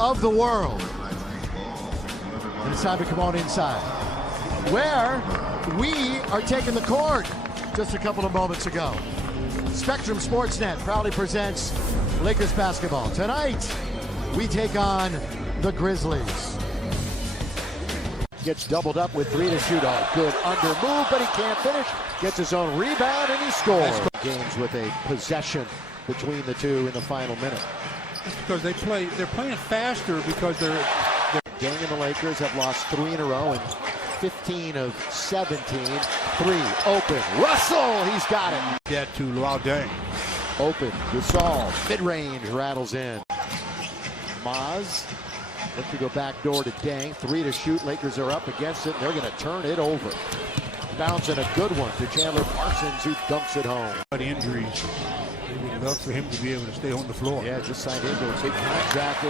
of the world. And it's time to come on inside, where we are taking the court just a couple of moments ago. Spectrum Sportsnet proudly presents Lakers basketball. Tonight, we take on the Grizzlies. Gets doubled up with 3 to shoot. Oh, good under move, but he can't finish. Gets his own rebound and he scores. Games with a possession between the two in the final minute. That's because they're playing faster because they're Gang and the Lakers have lost 3 in a row and 15 of 17. 3 open. Russell, he's got it. Get to Lebron. Open. Gasol, mid-range, rattles in. Maz, look to go back door to Dang. 3 to shoot. Lakers are up against it. They're going to turn it over. Bouncing a good one to Chandler Parsons, who dumps it home. But injuries, they would love for him to be able to stay on the floor. Yeah, just signed into a big contract.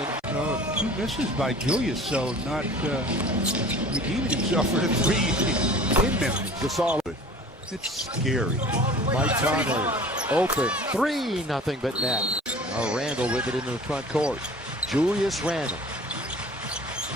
2 misses by Julius, so not redeeming himself for the 3 in Memphis. Gasol. It's scary. Mike Conley, open, 3, nothing but net. Randall with it into the front court. Julius Randle.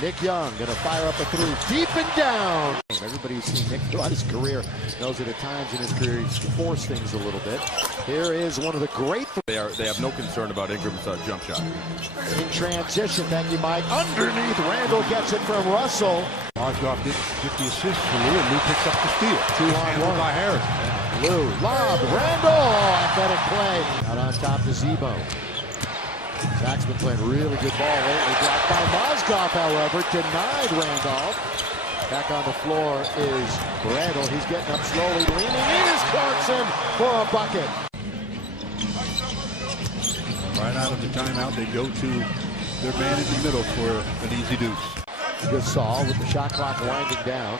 Nick Young gonna fire up a 3, deep and down. Everybody who's seen Nick throughout his career knows that at times in his career he's forced things a little bit. Here is one of the great. They have no concern about Ingram's jump shot. In transition, thank you, Mike. Underneath, Randall gets it from Russell. Markov didn't get the assist for Lou, and Lou picks up the steal. 2-on-1 by Harris. Lou, lob, Randall, athletic play. Out on top to Zebo. Zach's been playing really good ball lately. Blocked by Mozgov, however, denied Randolph. Back on the floor is Randall. He's getting up slowly, leaning. Here's Clarkson for a bucket. Right out of the timeout, they go to their man in the middle for an easy deuce. Gasol with the shot clock winding down.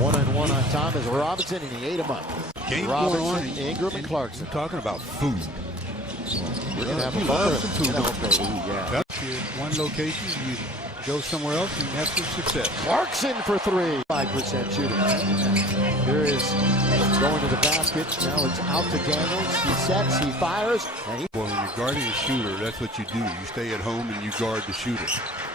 1-on-1 on Thomas Robinson, and he ate him up. Game Robinson, Ingram, and Clarkson. We're talking about food. We're going to have a food. Yeah. One location, you go somewhere else and have some success. Clarkson for 3. 5% shooting. Here is going to the basket. Now it's out to Daniels. He sets, he fires. And Well, when you're guarding a shooter, that's what you do. You stay at home and you guard the shooter.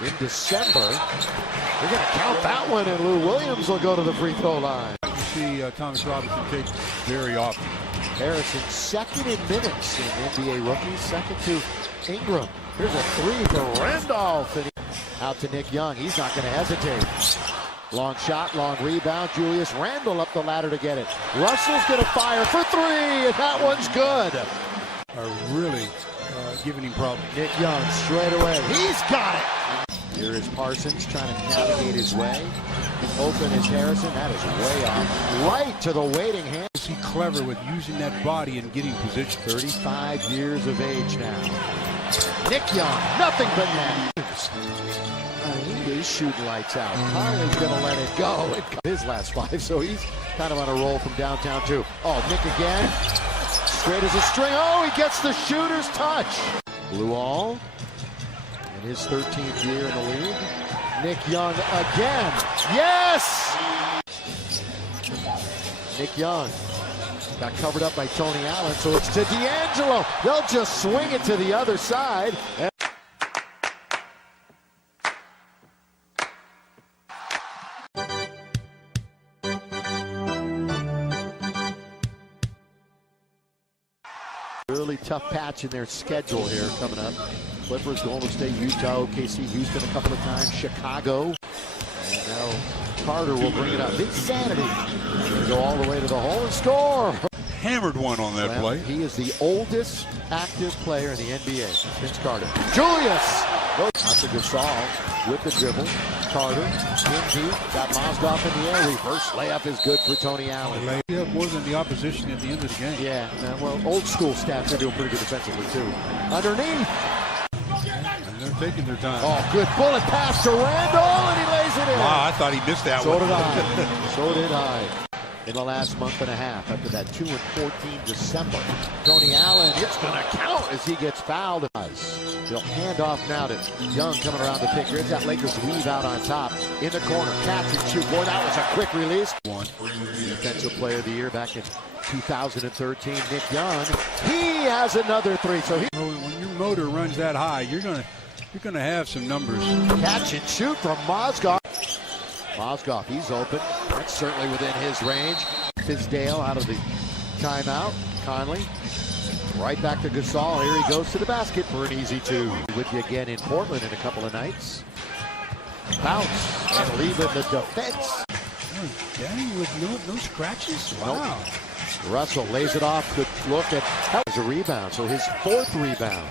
In December, they're going to count that one, and Lou Williams will go to the free throw line. You see Thomas Robinson take very often. Harrison second in minutes in NBA rookies, second to Ingram. Here's a 3 for Randolph. And out to Nick Young. He's not going to hesitate. Long shot, long rebound. Julius Randle up the ladder to get it. Russell's going to fire for 3, and that one's good. Are really giving him problems. Nick Young straight away. He's got it. Here is Parsons trying to navigate his way. Open is Harrison. That is way off. Right to the waiting hand. Is he clever with using that body and getting position? 35 years of age now. Nick Young, nothing but net. He is shooting lights out. Conley's going to let it go. His last 5, so he's kind of on a roll from downtown too. Oh, Nick again. Straight as a string. Oh, he gets the shooter's touch. Blue all. In his 13th year in the league. Nick Young again. Yes! Nick Young got covered up by Tony Allen, so it's to D'Angelo. They'll just swing it to the other side. Really tough patch in their schedule here coming up. Clippers, Golden State, Utah, OKC, Houston a couple of times, Chicago. And now Carter will bring it up. Insanity. Going to go all the way to the hole and score. Hammered one on that play. He is the oldest active player in the NBA, Vince Carter. Julius! Out to Gasol with the dribble. Carter in deep. Got Mozgov in the air. Reverse layup is good for Tony Allen. Yeah, more than the opposition at the end of the game. Yeah, well, old school stats are doing pretty good defensively too. Underneath. And they're taking their time. Oh, good bullet pass to Randall, and he lays it in. Wow, I thought he missed that So one. did I. So did I. In the last month and a half, after that 2-14 December, Tony Allen, it's going to count as he gets fouled. They'll hand off now to Young coming around the pick. Here's that Lakers weave out on top. In the corner, catch and shoot. Boy, that was a quick release. Defensive player of the year back in 2013, Nick Young. He has another 3. So he. When your motor runs that high, you're You're going to have some numbers. Catch and shoot from Mozgov. Mozgov, he's open. That's certainly within his range. Fizdale out of the timeout. Conley. Right back to Gasol. Here he goes to the basket for an easy two. With you again in Portland in a couple of nights. Bounce and leave in the defense. Oh, dang, with no scratches? Wow. Nope. Russell lays it off. Good look at a rebound. So his 4th rebound.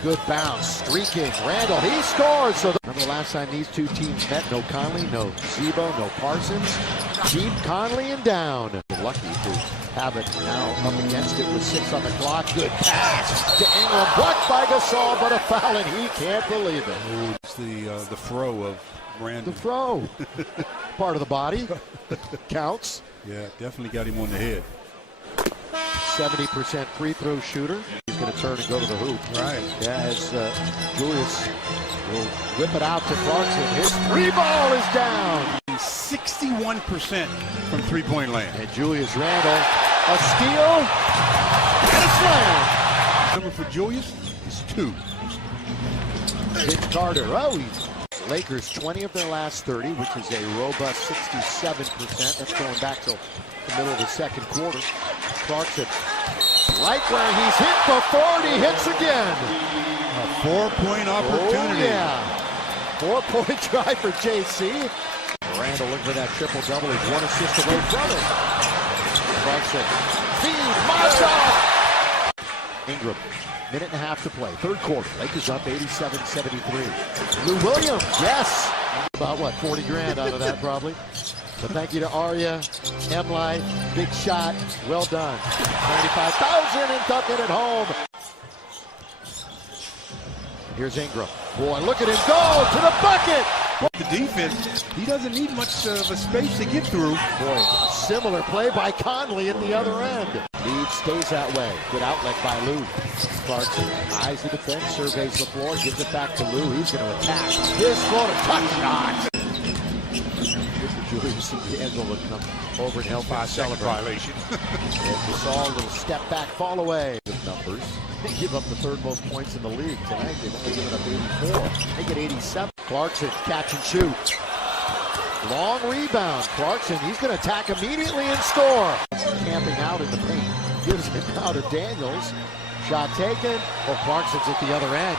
Good bounce. Streaking. Randall, he scores. So remember the last time these two teams met? No Conley, no Zebo, no Parsons. Deep Conley and down. Lucky to have it now up against it with 6 on the clock. Good pass to Ingram. Blocked by Gasol, but a foul, and he can't believe it. It's the throw of Brandon. The throw. Part of the body. Counts. Yeah, definitely got him on the head. 70% free throw shooter. He's going to turn and go to the hoop. Right. Yeah, as Julius will whip it out to Clarkson. His 3-ball is down. 61% from three-point land. And Julius Randle, a steal and a slam. Number for Julius is 2. Vince Carter. Oh, Lakers 20 of their last 30, which is a robust 67%. That's going back to the middle of the second quarter. Clarkson, right where he's hit before, and he hits again. A 4-point opportunity. Oh, yeah. 4-point try for JC. Randall looking for that triple-double. He's 1 assist away from it. Clarkson, feed, Mozgov. Ingram, minute and a half to play. Third quarter, Lakers up 87-73. Lou Williams, yes. About what, 40 grand out of that probably. But thank you to Arya, M-Life, big shot, well done. 95,000 and tuck it at home. Here's Ingram. Boy, look at him go to the bucket. The defense, he doesn't need much of a space to get through. Boy, similar play by Conley at the other end. Lead stays that way. Good outlet by Lou. Clarkson eyes the defense, surveys the floor, gives it back to Lou. He's going to attack. His floor, touch shot. Julius and D'Angelo to come over and help him celebrate. Violation. Gasol, a little step back, fall away. Good numbers. They give up the 3rd most points in the league tonight. They've only given up 84. They get 87. Clarkson, catch and shoot. Long rebound. Clarkson, he's going to attack immediately and score. Camping out in the paint. Gives it now to Daniels. Shot taken. Oh, Clarkson's at the other end.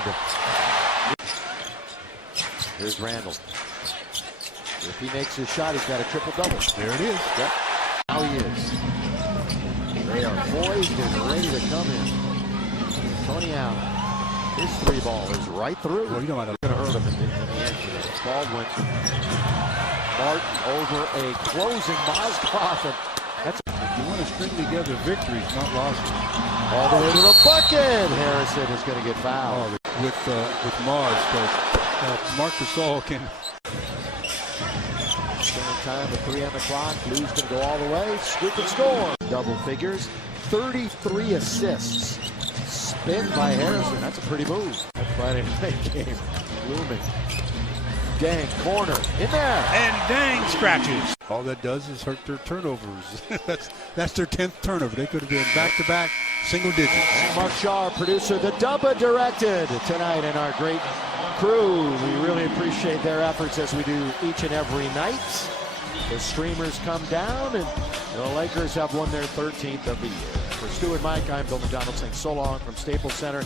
Here's Randall. If he makes his shot, he's got a triple-double. There it is. Yep. Now he is. They are poised and ready to come in. Tony Allen. His 3-ball is right through. Well, you know, going to hurt him in the end. Baldwin. Martin over a closing Mozgov. That's you want to string together victories, not losses. all the way to the bucket. Harrison is going to get fouled. With Mars, but Marc Gasol can. Spending time with 3 on the clock. Blues going to go all the way. Scoop and score. Double figures. 33 assists. Spin by Harrison. That's a pretty move. That Friday night game. Looming. Dang, corner. In there. And dang scratches. All that does is hurt their turnovers. that's their 10th turnover. They could have been back-to-back single digits. And Mark Shaw, producer, the Dubba directed tonight, and our great crew. We really appreciate their efforts as we do each and every night. The streamers come down, and the Lakers have won their 13th of the year. For Stu and Mike, I'm Bill McDonald saying so long from Staples Center.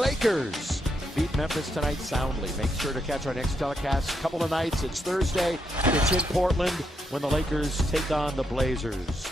Lakers beat Memphis tonight soundly. Make sure to catch our next telecast. A couple of nights. It's Thursday, and it's in Portland when the Lakers take on the Blazers.